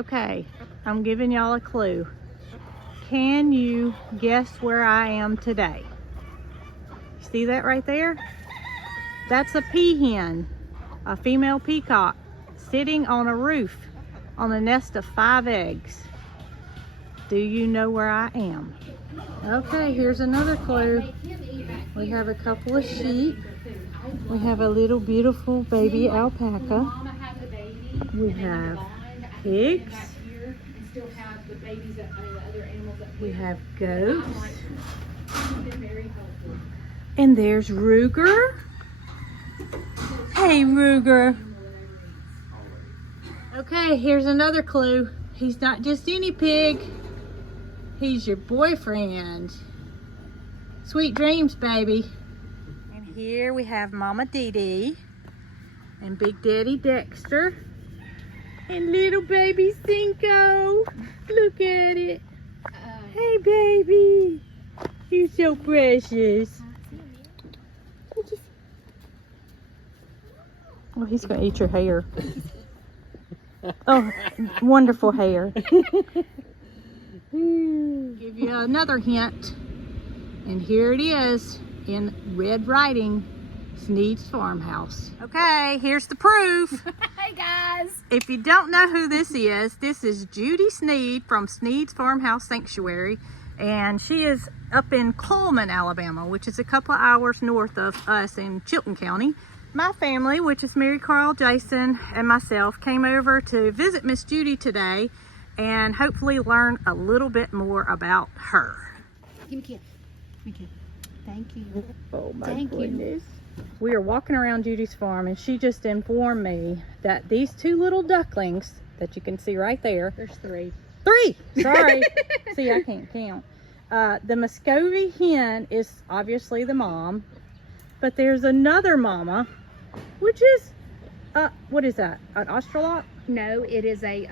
Okay, I'm giving y'all a clue. Can you guess where I am today? See that right there? That's a peahen, a female peacock, sitting on a roof on a nest of 5 eggs. Do you know where I am? Okay, here's another clue. We have a couple of sheep. We have a little beautiful baby alpaca. We have pigs. We have goats. And there's Ruger. Hey, Ruger. Okay, here's another clue. He's not just any pig. He's your boyfriend. Sweet dreams, baby. And here we have Mama Dee Dee and Big Daddy Dexter and little baby Cinco. Look at it. Hey, baby. You're so precious. Oh, he's gonna eat your hair. Oh, wonderful hair. Give you another hint, and here it is in red writing, Snead's farmhouse. Okay, here's the proof. Hey guys! If you don't know who this is Judy Snead from Snead's Farmhouse Sanctuary, and she is up in Coleman, Alabama, which is a couple of hours north of us in Chilton County. My family, which is Marycarl, Jason, and myself, came over to visit Miss Judy today and hopefully learn a little bit more about her. Give me a kiss. Give me a kiss. Thank you. Oh my goodness. We are walking around Judy's farm, and she just informed me that these 2 little ducklings that you can see right there. There's 3. 3! Sorry. See, I can't count. The Muscovy hen is obviously the mom, but there's another mama, which is, what is that? An Australorp? No, it is a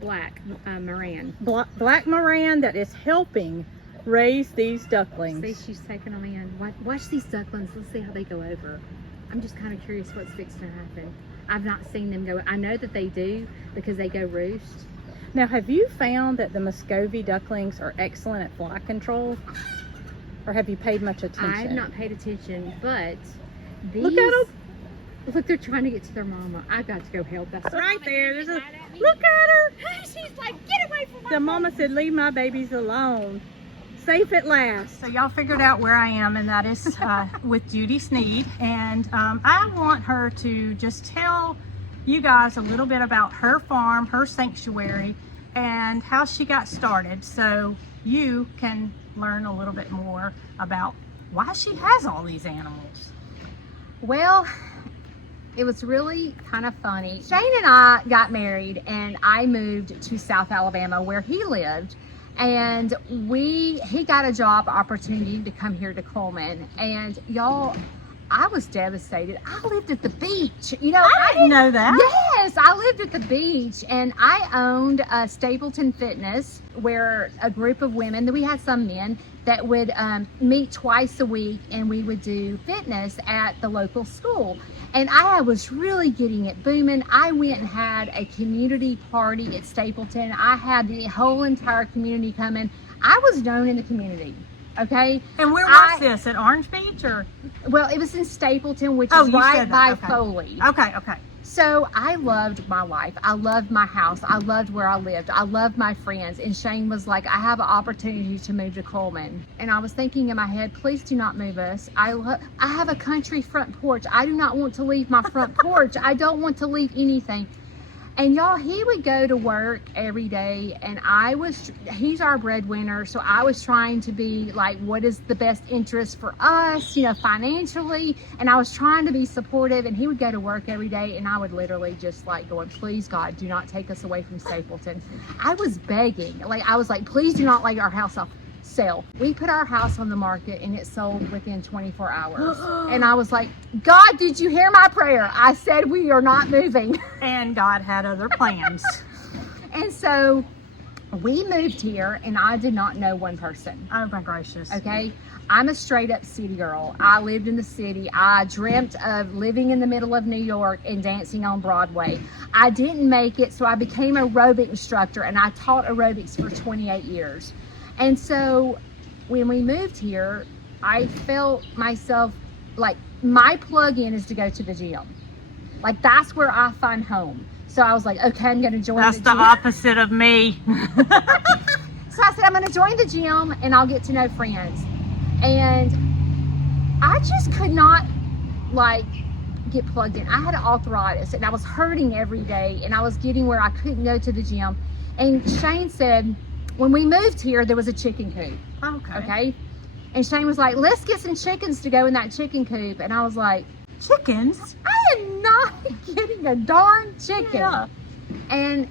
black Moran. Black Moran that is helping raise these ducklings. See, she's taking them in. Watch these ducklings. Let's see how they go over. I'm just kind of curious what's fixing to happen. I've not seen them go. I know that they do because they go roost. Now, have you found that the Muscovy ducklings are excellent at fly control? Or have you paid much attention? I've not paid attention, but these... Look at them. Look, they're trying to get to their mama. I've got to go help. That's right there. There's a, look at her. She's like, get away from my The mama said, leave my babies alone. Safe at last. So y'all figured out where I am, and that is with Judy Snead. And I want her to just tell you guys a little bit about her farm, her sanctuary, and how she got started, so you can learn a little bit more about why she has all these animals. Well, it was really kind of funny. Shane and I got married, and I moved to South Alabama where he lived, and he got a job opportunity to come here to Coleman. And y'all, I was devastated. I lived at the beach. You know, I didn't know that. Yes, I lived at the beach, and I owned a Stapleton Fitness, where a group of women, we had some men that would meet twice a week, and we would do fitness at the local school. And I was really getting it booming. I went and had a community party at Stapleton. I had the whole entire community coming. I was known in the community. Okay. And where was this? At Orange Beach or? Well, it was in Stapleton, which is right by Foley. Okay, okay. So I loved my life. I loved my house. I loved where I lived. I loved my friends. And Shane was like, I have an opportunity to move to Coleman. And I was thinking in my head, please do not move us. I have a country front porch. I do not want to leave my front porch. I don't want to leave anything. And y'all, he would go to work every day, and he's our breadwinner, so I was trying to be like, what is the best interest for us, you know, financially, and I was trying to be supportive. And he would go to work every day, and I would literally just like going, please God, do not take us away from Stapleton. I was begging, like, I was like, please do not let our house sell. We put our house on the market, and it sold within 24 hours. And I was like, God, did you hear my prayer? I said we are not moving. And God had other plans. And so we moved here, and I did not know one person. Oh my gracious. Okay. I'm a straight up city girl. I lived in the city. I dreamt of living in the middle of New York and dancing on Broadway. I didn't make it, so I became an aerobic instructor, and I taught aerobics for 28 years. And so when we moved here, I felt myself like my plug-in is to go to the gym. Like that's where I find home. So I was like, okay, I'm going to join That's the the gym. opposite of me. So I said, I'm going to join the gym and I'll get to know friends. And I just could not like get plugged in. I had arthritis and I was hurting every day, and I was getting where I couldn't go to the gym. And Shane said, when we moved here, there was a chicken coop. Okay. And Shane was like, let's get some chickens to go in that chicken coop. And I was like, Chickens? I am not getting a darn chicken. Yeah. And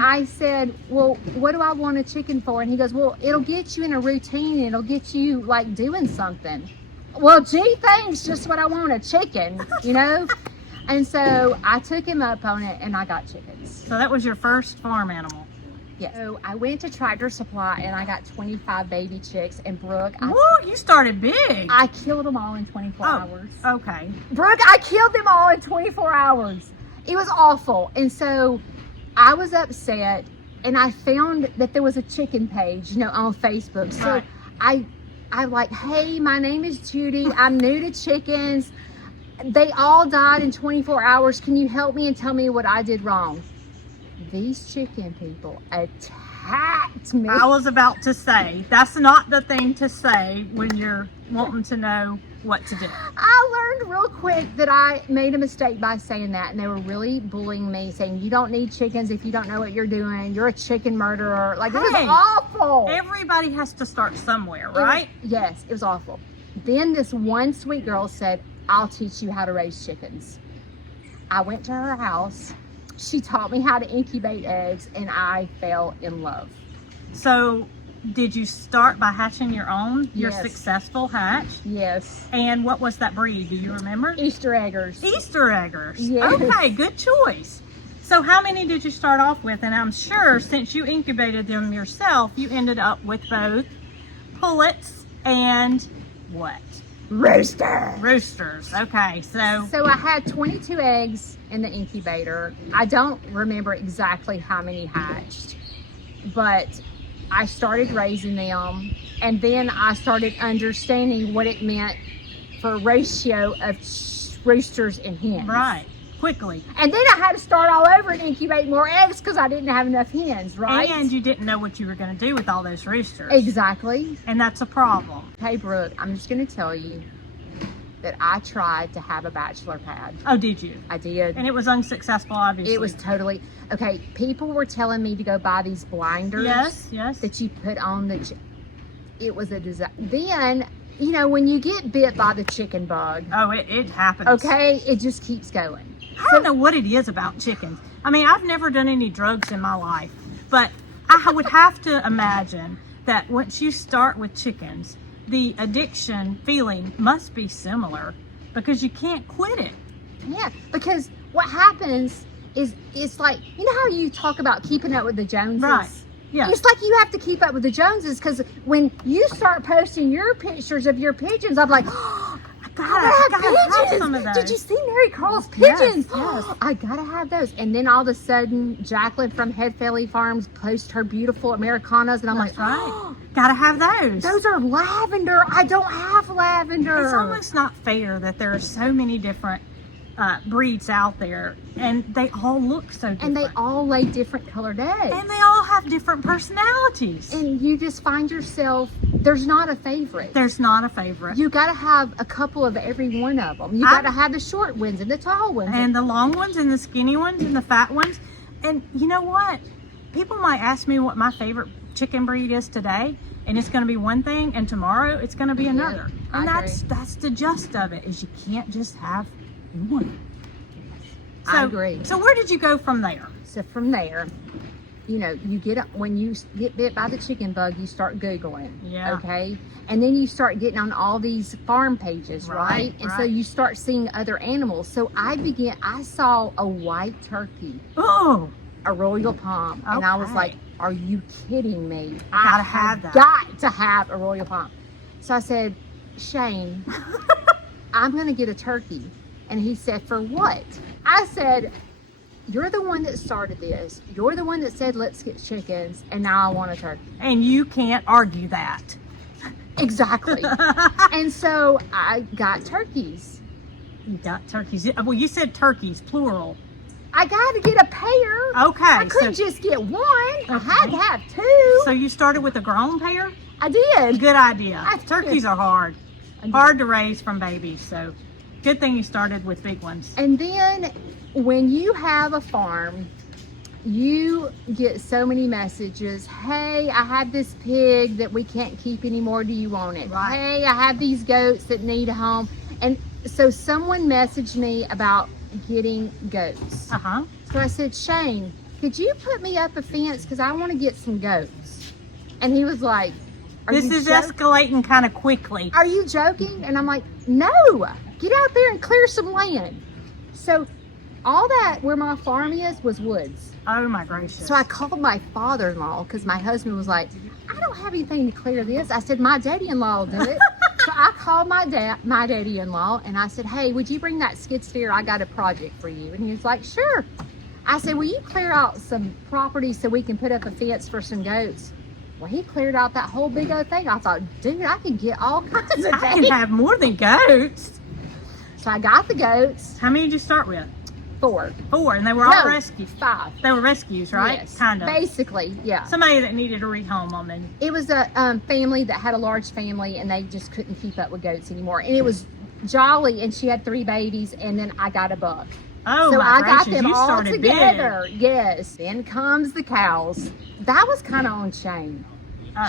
I said, well, what do I want a chicken for? And he goes, well, it'll get you in a routine. It'll get you like doing something. Well, gee, thanks. Just what I want, a chicken, you know? And so I took him up on it and I got chickens. So that was your first farm animal? Yeah. So I went to Tractor Supply and I got 25 baby chicks. And Brooke, Woo, you started big. I killed them all in 24 hours. Okay. Brooke, I killed them all in 24 hours. It was awful. And so I was upset, and I found that there was a chicken page, you know, on Facebook. So Right. I like, hey, my name is Judy. I'm new to chickens. They all died in 24 hours. Can you help me and tell me what I did wrong? These chicken people attacked me. I was about to say, that's not the thing to say when you're wanting to know what to do. I learned real quick that I made a mistake by saying that, and they were really bullying me, saying, you don't need chickens if you don't know what you're doing. You're a chicken murderer. Like, it was Hey, awful. Everybody has to start somewhere, right? Yes, it was awful. Then this one sweet girl said, I'll teach you how to raise chickens. I went to her house. She taught me how to incubate eggs, and I fell in love. So did you start by hatching your own, your Yes. successful hatch? Yes. And what was that breed? Do you remember? Easter eggers. Easter eggers. Yes. Okay, good choice. So how many did you start off with? And I'm sure since you incubated them yourself, you ended up with both pullets and what? Roosters. Okay, so So I had 22 eggs in the incubator. I don't remember exactly how many hatched, but I started raising them, and then I started understanding what it meant for ratio of roosters and hens. right, quickly. And then I had to start all over and incubate more eggs because I didn't have enough hens, right? And you didn't know what you were going to do with all those roosters. Exactly. And that's a problem. Hey, Brooke, I'm just going to tell you that I tried to have a bachelor pad. Oh, did you? I did. And it was unsuccessful, obviously. It was totally okay. People were telling me to go buy these blinders. Yes. That you put on the. It was a disaster. Then, you know, when you get bit by the chicken bug, Oh, it happens. okay, it just keeps going. I don't know what it is about chickens. I mean, I've never done any drugs in my life, but I would have to imagine that once you start with chickens, the addiction feeling must be similar because you can't quit it. Yeah, because what happens is it's like, you know how you talk about keeping up with the Joneses? Right. Yeah. It's like you have to keep up with the Joneses, because when you start posting your pictures of your pigeons, I'm like, oh, I gotta have some of those. Did you see Marycarl's pigeons? Yes. I gotta have those. And then all of a sudden, Jacqueline from Head Family Farms posts her beautiful Americanas, and I'm That's like, right. Gotta have those. those are lavender. I don't have lavender. It's almost not fair that there are so many different breeds out there, and they all look so different. And they all lay different colored eggs. And they all have different personalities. And you just find yourself, there's not a favorite. There's not a favorite. You got to have a couple of every one of them. You got to have the short ones and the tall ones. And the long ones and the skinny ones and the fat ones. And you know what? People might ask me what my favorite chicken breed is today, and it's going to be one thing, and tomorrow it's going to be another. I And agree. that's the gist of it, is you can't just have one. I agree. So where did you go from there? So from there, you know, when you get bit by the chicken bug, you start Googling. Yeah. Okay. And then you start getting on all these farm pages, right? And so right. you start seeing other animals. So I saw a white turkey, Oh, a royal palm. And I was Okay. like, are you kidding me? Gotta have that. Got to have a royal palm. So I said, Shane, I'm going to get a turkey. And he said, for what? I said, you're the one that started this. You're the one that said, let's get chickens. And now I want a turkey. And you can't argue that. Exactly. And so I got turkeys. You got turkeys. Well, you said turkeys, plural. I got to get a pair. Okay. I couldn't just get one. I had to have two. So you started with a grown pair? I did. Good idea. I did. Turkeys are hard. Hard to raise from babies. So good thing you started with big ones. And then when you have a farm, you get so many messages. Hey, I have this pig that we can't keep anymore. Do you want it? Right. Hey, I have these goats that need a home. And so someone messaged me about getting goats. Uh-huh. So I said, Shane, could you put me up a fence? Because I want to get some goats. And he was like, This is escalating kind of quickly. Are you joking? And I'm like, no, get out there and clear some land. So all that where my farm is was woods. Oh my gracious. So I called my father-in-law because my husband was like, I don't have anything to clear this. I said, my daddy-in-law will do it. So I called my daddy-in-law and I said, hey, would you bring that skid steer? I got a project for you. And he was like, sure. I said, will you clear out some property so we can put up a fence for some goats? Well, he cleared out that whole big old thing. I thought, dude, I can get all kinds of I can have more than goats. So I got the goats. How many did you start with? 4. 4, and they were all rescues. 5. They were rescues, right? Yes. Kind of. Basically, yeah. Somebody that needed to rehome them. And It was a family that had a large family, and they just couldn't keep up with goats anymore. And it was Jolly, and she had 3 babies, and then I got a buck. oh So my I got gracious, them you all started together. Yes. Then comes the cows. That was kind of on Shane.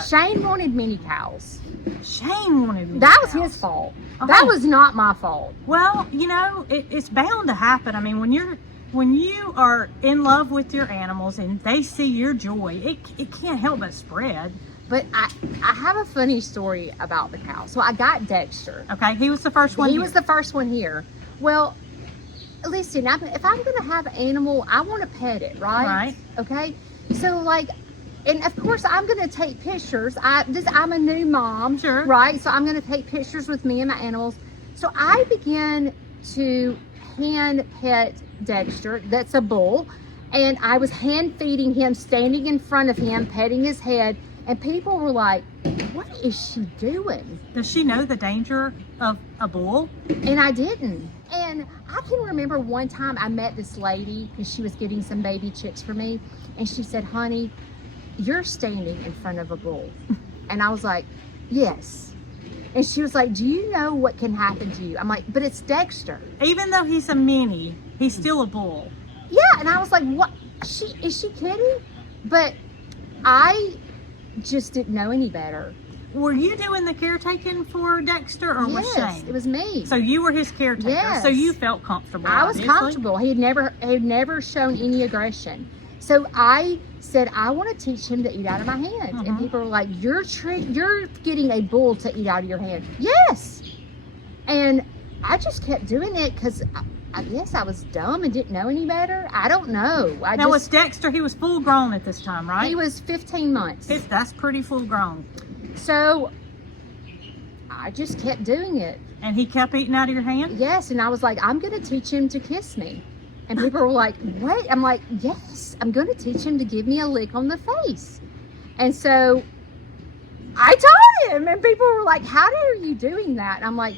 Shane wanted many cows. big. Shane wanted me. That was his fault. Oh. That was not my fault. Well, you know, it's bound to happen. I mean, when you are in love with your animals and they see your joy, it can't help but spread. But I have a funny story about the cow. So I got Dexter. Okay, he was the first one. He here. was the first one here. Well, listen, if I'm going to have an animal, I want to pet it, right? Right. Okay. So like, and of course I'm going to take pictures. I'm a new mom. Sure. Right. So I'm going to take pictures with me and my animals. So I began to hand pet Dexter. That's a bull. And I was hand feeding him, standing in front of him, petting his head. And people were like, what is she doing? Does she know the danger of a bull? And I didn't. And I can remember one time I met this lady because she was getting some baby chicks for me. And she said, honey, you're standing in front of a bull. And I was like, yes. And she was like, do you know what can happen to you? I'm like, but it's Dexter. Even though he's a mini, he's still a bull. Yeah. And I was like, what? Is she kidding? But I just didn't know any better. Were you doing the caretaking for Dexter, or was Yes, Shane? it was me. So you were his caretaker. Yes. So you felt comfortable. I was obviously. comfortable. He had never shown any aggression. So I said, I want to teach him to eat out of my hand. And people were like, you're getting a bull to eat out of your hand. Yes. And I just kept doing it because I guess I was dumb and didn't know any better. I don't know. Now was Dexter, he was full grown at this time, right? He was 15 months. That's pretty full grown. So I just kept doing it. And he kept eating out of your hand? Yes. And I was like, I'm going to teach him to kiss me. And people were like, wait. I'm like, yes, I'm going to teach him to give me a lick on the face. And so I told him, and people were like, how are you doing that? And I'm like,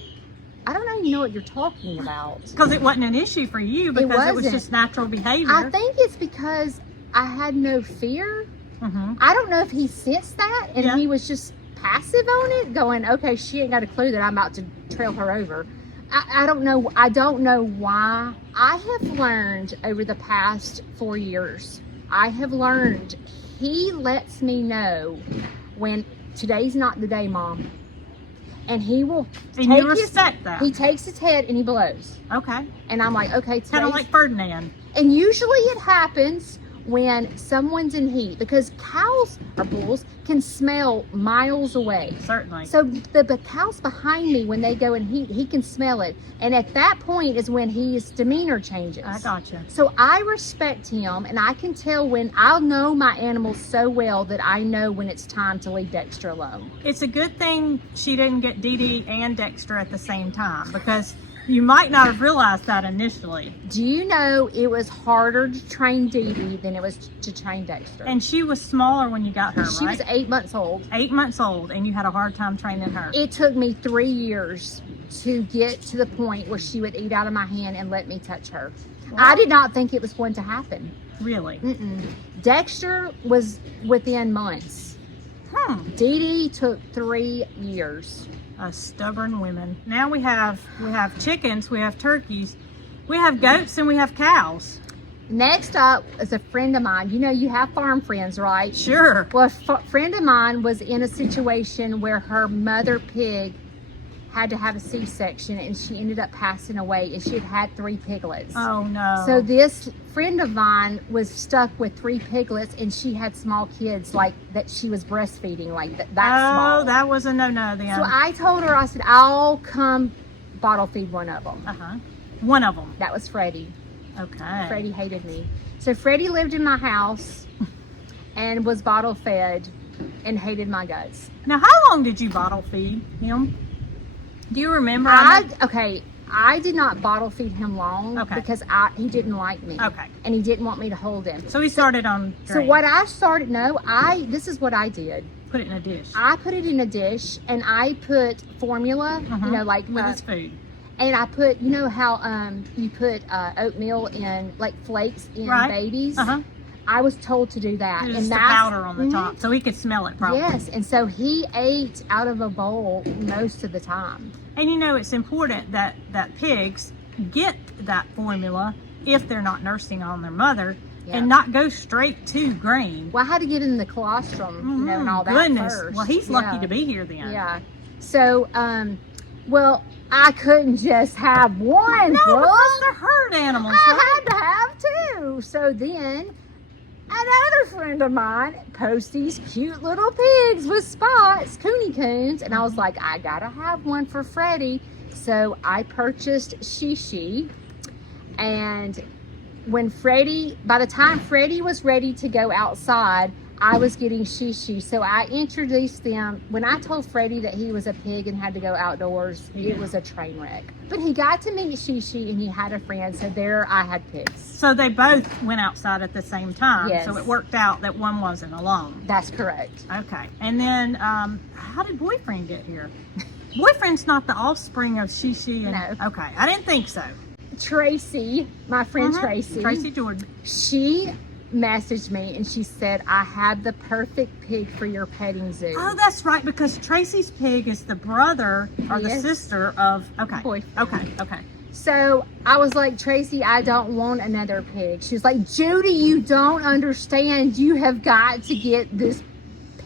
I don't even know what you're talking about. Because it wasn't an issue for you, because it was just natural behavior. I think it's because I had no fear. I don't know if he sensed that, and he was just passive on it, going, okay, she ain't got a clue that I'm about to trail her over. I don't know. I don't know why. I have learned over the past 4 years, I have learned he lets me know when today's not the day, Mom. And he will respect that. He takes his head and he blows. Okay. And I'm like, okay, Kind of like Ferdinand. And usually it happens when someone's in heat, because cows or bulls can smell miles away. Certainly. So the cows behind me, when they go in heat, he can smell it. And at that point is when his demeanor changes. I gotcha. So I respect him, and I can tell when I know my animals so well that I know when it's time to leave Dexter alone. It's a good thing she didn't get Dee Dee and Dexter at the same time, because you might not have realized that initially. Do you know it was harder to train Dee Dee than it was to train Dexter? And she was smaller when you got her, She right? was 8 months old. 8 months old, and you had a hard time training her. It took me 3 years to get to the point where she would eat out of my hand and let me touch her. Wow. I did not think it was going to happen. Really? Dexter was within months. Dee Dee took 3 years. Stubborn women. Now we have chickens, we have turkeys, we have goats, and we have cows. Next up is a friend of mine. You know, you have farm friends, right? Sure. Well, a friend of mine was in a situation where her mother pig had to have a C-section, and she ended up passing away, and she had 3 piglets. Oh no. So this friend of mine was stuck with 3 piglets, and she had small kids like that. She was breastfeeding like that small. Oh, that was a no-no then. So I told her, I said, I'll come bottle feed one of them. One of them. That was Freddie. Okay. Freddie hated me. So Freddie lived in my house and was bottle fed and hated my guts. Now, how long did you bottle feed him? Do you remember? I did not bottle feed him long because he didn't like me. Okay. And he didn't want me to hold him. So he started on So what I started, this is what I did. Put it in a dish. I put it in a dish, and I put formula, you know, like with his food. And I put, you know how you put oatmeal in, like flakes in babies? I was told to do that. Just the powder on the top, so he could smell it probably. Yes, and so he ate out of a bowl most of the time. And you know, it's important that pigs get that formula if they're not nursing on their mother, and not go straight to grain. Well, I had to get in the colostrum, you know, and all that first. Well, he's lucky to be here then. Yeah. So, well, I couldn't just have one. No, because they're herd animals. I had to have 2. So then another friend of mine posts these cute little pigs with spots, coons, and I was like, I gotta have one for Freddie. So I purchased Shishi, and by the time Freddie was ready to go outside, I was getting Shishi. So I introduced them. When I told Freddie that he was a pig and had to go outdoors, it was a train wreck. But he got to meet Shishi, and he had a friend, so there I had pigs. So they both went outside at the same time. Yes. So it worked out that one wasn't alone. That's correct. Okay. And then how did Boyfriend get here? Boyfriend's not the offspring of Shishi. No. Okay. I didn't think so. Tracy, my friend Tracy Jordan. She messaged me and she said, I have the perfect pig for your petting zoo. Oh, that's right, because Tracy's pig is the brother or the sister of Boyfriend. Okay. So I was like, Tracy, I don't want another pig. She was like, Judy, you don't understand. You have got to get this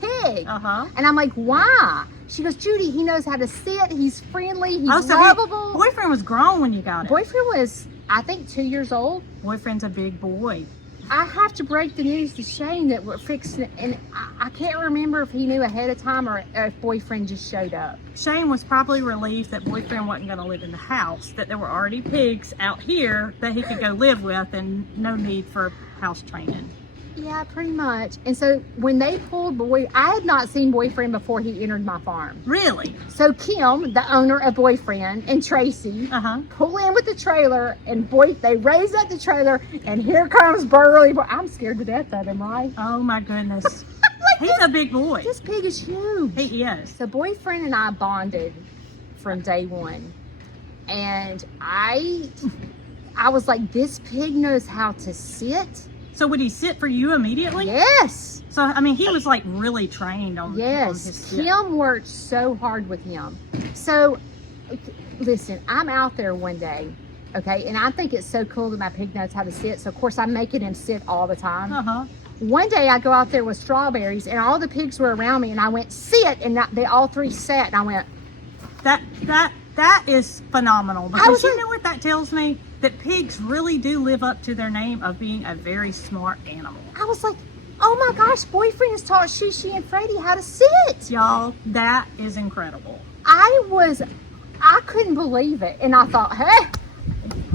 pig. And I'm like, why? She goes, Judy, he knows how to sit. He's friendly. He's lovable. Boyfriend was grown when you got it. Boyfriend was, I think, 2 years old. Boyfriend's a big boy. I have to break the news to Shane that we're fixing it, and I can't remember if he knew ahead of time or if Boyfriend just showed up. Shane was probably relieved that Boyfriend wasn't going to live in the house, that there were already pigs out here that he could go live with, and no need for house training. Yeah, pretty much. And so when they pulled I had not seen Boyfriend before he entered my farm. Really? So Kim, the owner of Boyfriend, and Tracy pull in with the trailer, and they raise up the trailer, and here comes Burley. I'm scared to death of him, right? Oh my goodness. He's a big boy. This pig is huge. He is. So Boyfriend and I bonded from day one. And I was like, this pig knows how to sit. So would he sit for you immediately? Yes. So, I mean, he was like really trained on his sit. Kim worked so hard with him. So, listen, I'm out there one day, okay, and I think it's so cool that my pig knows how to sit. So, of course, I'm making him sit all the time. One day I go out there with strawberries, and all the pigs were around me, and I went, sit, and they all 3 sat, and I went. That is phenomenal, because you know what that tells me? that pigs really do live up to their name of being a very smart animal. I was like, oh my gosh, boyfriend has taught Shishi and Freddie how to sit. Y'all, that is incredible. I couldn't believe it. And I thought, hey,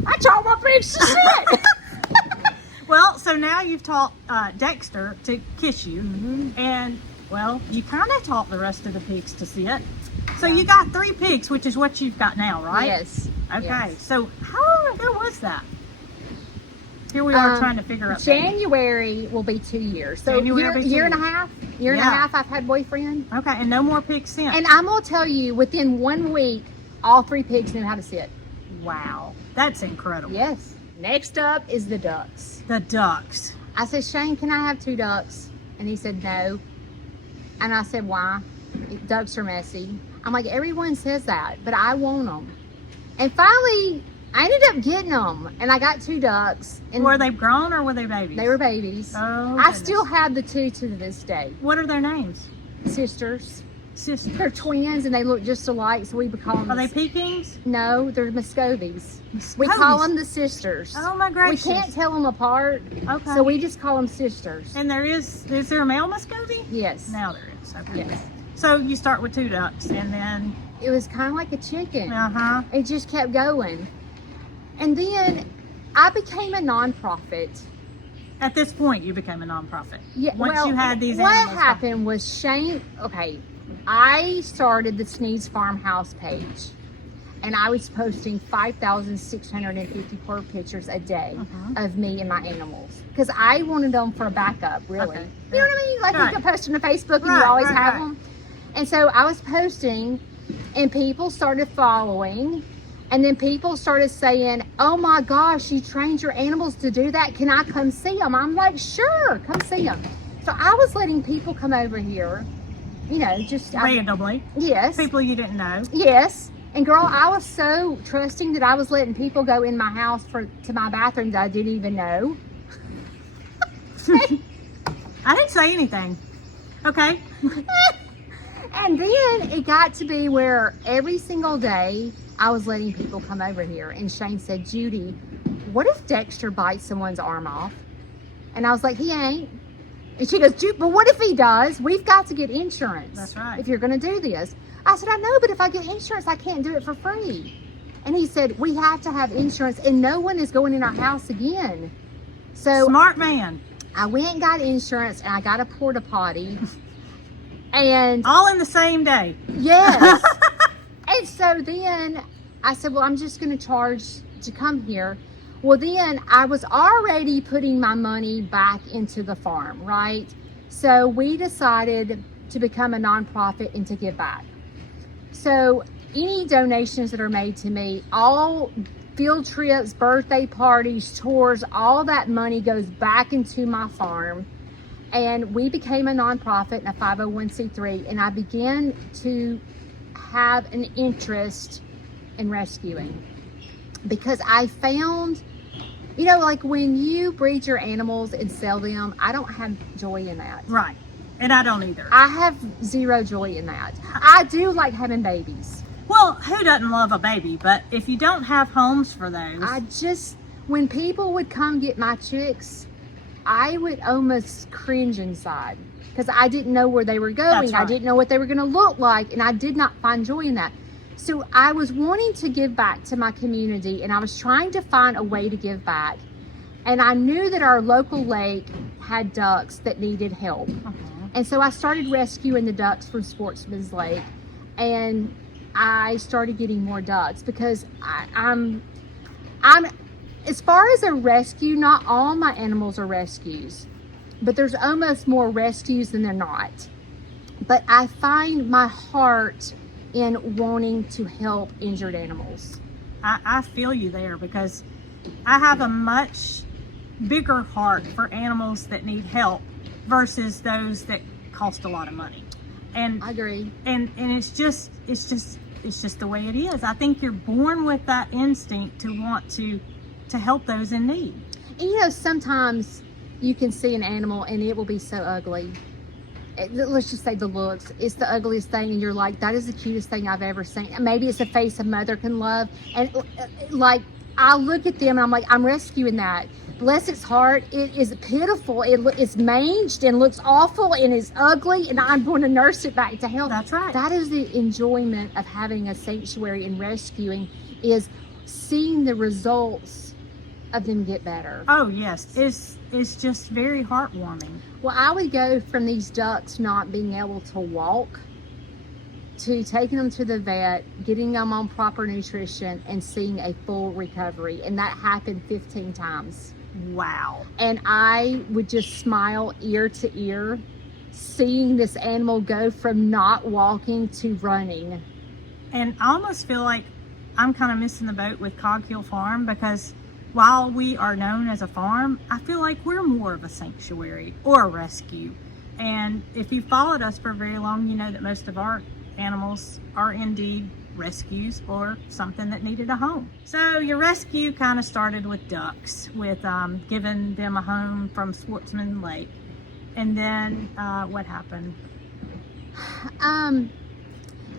I taught my pigs to sit. Well, so now you've taught Dexter to kiss you. And, well, you kind of taught the rest of the pigs to sit. So you got 3 pigs, which is what you've got now, right? Yes. Okay. Yes. So how long ago was that? Here we are trying to figure out. January will be 2 years. So January will be 2 year and a years. half. Year and a half I've had boyfriend. Okay, and no more pigs since. And I'm going to tell you, within 1 week, all 3 pigs knew how to sit. Wow, that's incredible. Yes. Next up is the ducks. The ducks. I said, Shane, can I have 2 ducks? And he said, no. And I said, why? Ducks are messy. I'm like, everyone says that, but I want them. And finally, I ended up getting them, and I got 2 ducks. And were they grown or were they babies? they were babies. Oh, I goodness. still have the 2 to this day. What are their names? Sisters. Sisters. They're twins, and they look just alike, so we call them. Are they Pekings? No, they're Muscovies. We call them the sisters. Oh my We gracious. can't tell them apart, Okay. so we just call them sisters. And is there a male Muscovy? Yes. Now there is. Okay. Yes. So you start with 2 ducks and then, It was kind of like a chicken. uh-huh. It just kept going. And then I became a nonprofit. At this point, you became a nonprofit. Yeah, Once well, you had these what animals. happened was I started the Snead's Farmhouse page, and I was posting 5,654 pictures a day of me and my animals, because I wanted them for a backup, really. Okay. You know what I mean? Like Right. you can post on Facebook and Right, you always right, have right. them. And so I was posting, and people started following. And then people started saying, oh my gosh, you trained your animals to do that. Can I come see them? I'm like, sure, come see them. So I was letting people come over here, you know, just Randomly. yes, People you didn't know. yes. And girl, I was so trusting that I was letting people go in my house to my bathroom that I didn't even know. I didn't say anything. Okay. And then it got to be where every single day I was letting people come over here. And Shane said, Judy, what if Dexter bites someone's arm off? And I was like, he ain't. And she goes, but what if he does? We've got to get insurance. That's right. If you're going to do this. I said, I know, but if I get insurance, I can't do it for free. And he said, we have to have insurance, and no one is going in our house again. So Smart man. I went and got insurance, and I got a porta potty. And All in the same day. yes. And so then I said, well, I'm just going to charge to come here. Well, then I was already putting my money back into the farm, right? So we decided to become a nonprofit and to give back. So any donations that are made to me, all field trips, birthday parties, tours, all that money goes back into my farm. And we became a nonprofit and a 501c3, and I began to have an interest in rescuing, because I found, you know, like when you breed your animals and sell them, I don't have joy in that. Right. And I don't either. I have zero joy in that. I do like having babies. Well, who doesn't love a baby? But if you don't have homes for those. When people would come get my chicks, I would almost cringe inside, because I didn't know where they were going. That's right. I didn't know what they were going to look like, and I did not find joy in that. So I was wanting to give back to my community, and I was trying to find a way to give back. And I knew that our local lake had ducks that needed help. And so I started rescuing the ducks from Sportsman's Lake, and I started getting more ducks, because I'm as far as a rescue, not all my animals are rescues, but there's almost more rescues than they're not. But I find my heart in wanting to help injured animals. I feel you there, because I have a much bigger heart for animals that need help versus those that cost a lot of money. And I agree. And it's just the way it is. I think you're born with that instinct to want to help those in need. And you know, sometimes you can see an animal and it will be so ugly. Let's just say the looks. It's the ugliest thing, and you're like, that is the cutest thing I've ever seen. Maybe it's a face a mother can love. And like, I look at them and I'm like, I'm rescuing that. Bless its heart, it is pitiful. It's manged and looks awful and is ugly, and I'm going to nurse it back to health. That's right. That is the enjoyment of having a sanctuary and rescuing, is seeing the results of them get better. Oh yes, it's just very heartwarming. Well, I would go from these ducks not being able to walk to taking them to the vet, getting them on proper nutrition, and seeing a full recovery. And that happened 15 times. Wow. And I would just smile ear to ear, seeing this animal go from not walking to running. And I almost feel like I'm kind of missing the boat with Cog Hill Farm, because while we are known as a farm, I feel like we're more of a sanctuary or a rescue. And if you followed us for very long, you know that most of our animals are indeed rescues or something that needed a home. So your rescue kind of started with ducks, with giving them a home from Sportsman Lake. And then what happened?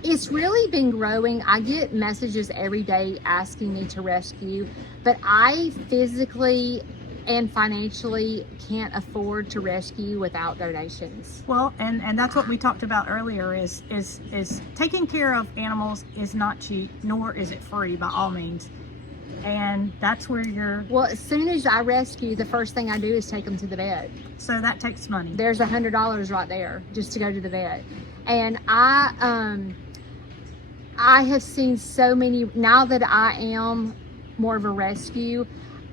It's really been growing. I get messages every day asking me to rescue, but I physically and financially can't afford to rescue without donations. Well, and that's what we talked about earlier, is taking care of animals is not cheap, nor is it free by all means. And that's where you're... Well, as soon as I rescue, the first thing I do is take them to the vet. So that takes money. There's $100 right there just to go to the vet. And I have seen so many, now that I am more of a rescue,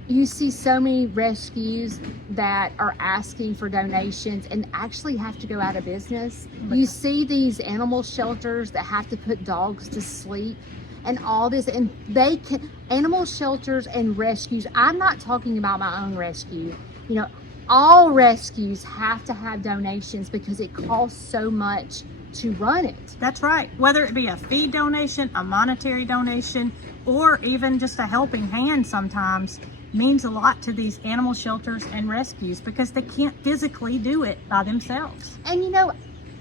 you see so many rescues that are asking for donations and actually have to go out of business. You see these animal shelters that have to put dogs to sleep and all this, and they can, animal shelters and rescues, I'm not talking about my own rescue, you know, all rescues have to have donations because it costs so much to run it. That's right. Whether it be a feed donation, a monetary donation, or even just a helping hand sometimes means a lot to these animal shelters and rescues, because they can't physically do it by themselves. And you know,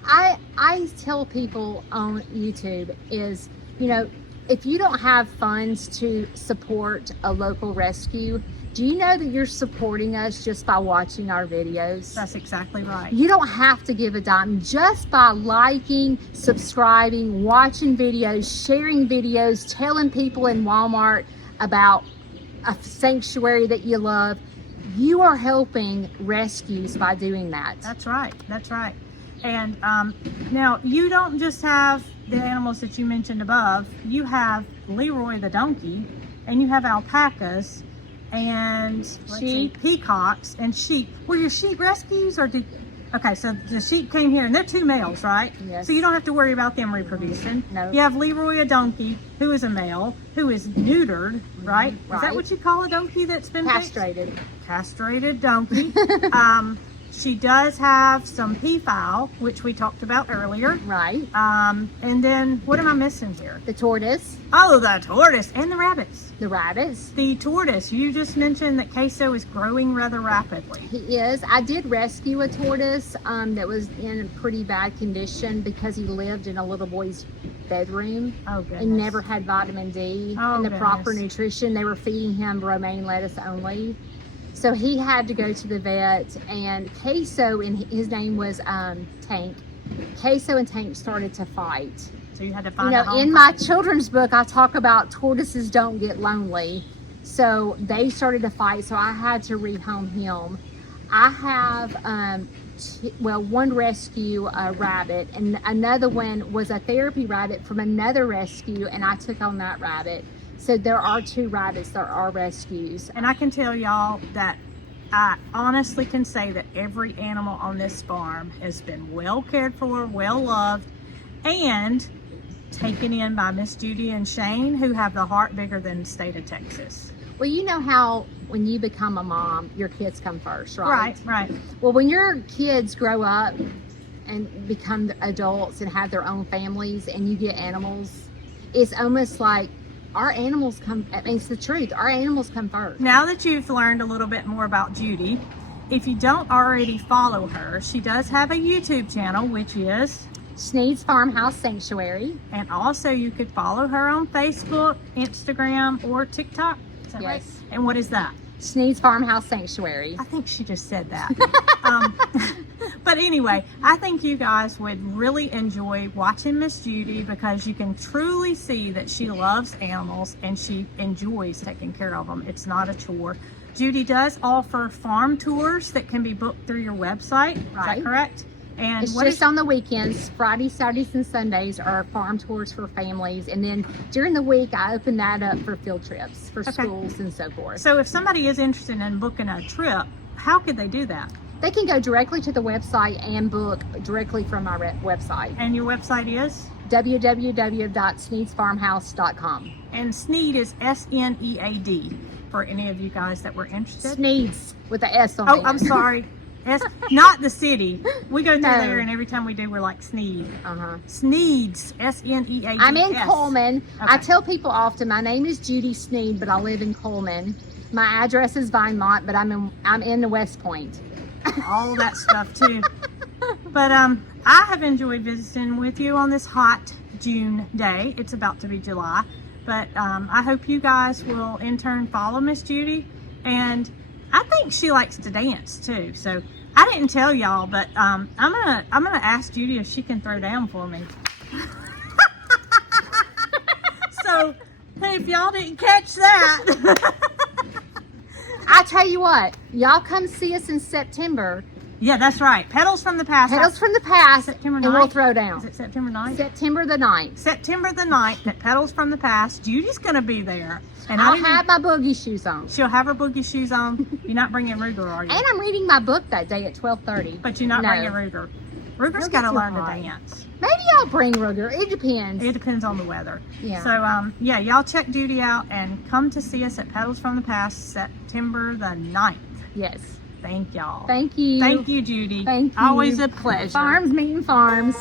I tell people on YouTube is, you know, if you don't have funds to support a local rescue, do you know that you're supporting us just by watching our videos? That's exactly right. You don't have to give a dime. Just by liking, subscribing, watching videos, sharing videos, telling people in Walmart about a sanctuary that you love, you are helping rescues by doing that. That's right. That's right. And now you don't just have the animals that you mentioned above. You have Leroy the donkey, and you have alpacas, and sheep, peacocks, and sheep. Were your sheep rescues, or did... Okay, so the sheep came here, and they're 2 males, right? Yes. So you don't have to worry about them reproducing. No. You have Leroy a donkey, who is a male, who is neutered, right? Right. Is that what you call a donkey that's been castrated? Castrated donkey. She does have some peafowl, which we talked about earlier. Right. And then, what am I missing here? The tortoise. Oh, the tortoise and the rabbits. The rabbits. The tortoise, you just mentioned that Queso is growing rather rapidly. He is. I did rescue a tortoise that was in a pretty bad condition because he lived in a little boy's bedroom. Oh, goodness. And never had vitamin D and the proper nutrition. They were feeding him romaine lettuce only. So he had to go to the vet, and Queso, and his name was Tank. Queso and Tank started to fight. So you had to find a home. In my children's book, I talk about tortoises don't get lonely. So they started to fight, so I had to rehome him. I have, one rescue rabbit, and another one was a therapy rabbit from another rescue, and I took on that rabbit. So there are 2 rabbits that are rescues. And I can tell y'all that I honestly can say that every animal on this farm has been well cared for, well loved, and taken in by Miss Judy and Shane, who have the heart bigger than the state of Texas. Well, you know how when you become a mom, your kids come first, right? Right. Well, when your kids grow up and become adults and have their own families and you get animals, it's almost like our animals come, I mean, it's the truth, our animals come first. Now that you've learned a little bit more about Judy, if you don't already follow her, she does have a YouTube channel, which is Snead's Farmhouse Sanctuary. And also you could follow her on Facebook, Instagram, or TikTok. Is that Yes. right? And what is that? Snead's Farmhouse Sanctuary. I think she just said that. But anyway, I think you guys would really enjoy watching Miss Judy because you can truly see that she loves animals and she enjoys taking care of them. It's not a chore. Judy does offer farm tours that can be booked through your website. Is Right. that correct? And It's just on the weekends. Fridays, Saturdays, and Sundays are farm tours for families. And then during the week, I open that up for field trips for schools and so forth. So if somebody is interested in booking a trip, how could they do that? They can go directly to the website and book directly from our website. And your website is? www.sneadsfarmhouse.com. And Snead is S-N-E-A-D for any of you guys that were interested. Sneads with the S on Oh, the I'm end. sorry. Not the city. We go through No. there, and every time we do, we're like Snead. Uh-huh. Sneads, S-N-E-A-D-S. I'm in Coleman. I Okay. tell people often my name is Judy Snead, but I live in Coleman. My address is Vinemont, but I'm in the West Point. All that stuff too. But I have enjoyed visiting with you on this hot June day. It's about to be July, but I hope you guys will in turn follow Miss Judy, and I think she likes to dance too. So I didn't tell y'all, but I'm gonna ask Judy if she can throw down for me. So if y'all didn't catch that. I tell you what, y'all come see us in September. Yeah, that's right. Petals from the Past. Petals from the Past, September and we'll 9th? throw Is down. it September 9th? September the 9th. September the 9th at Petals from the Past. Judy's going to be there. And I'll have my boogie shoes on. she'll have her boogie shoes on. You're not bringing Ruger, are you? And I'm reading my book that day at 12:30. But you're not No. bringing Ruger. Ruger's He'll got to get too learn to hot. dance. Maybe I'll bring Ruger. It depends. It depends on the weather. Yeah. So, yeah, y'all check Judy out and come to see us at Petals from the Past September the 9th. Yes. Thank y'all. Thank you. Thank you, Judy. Thank you. Always a pleasure. Farms meeting farms.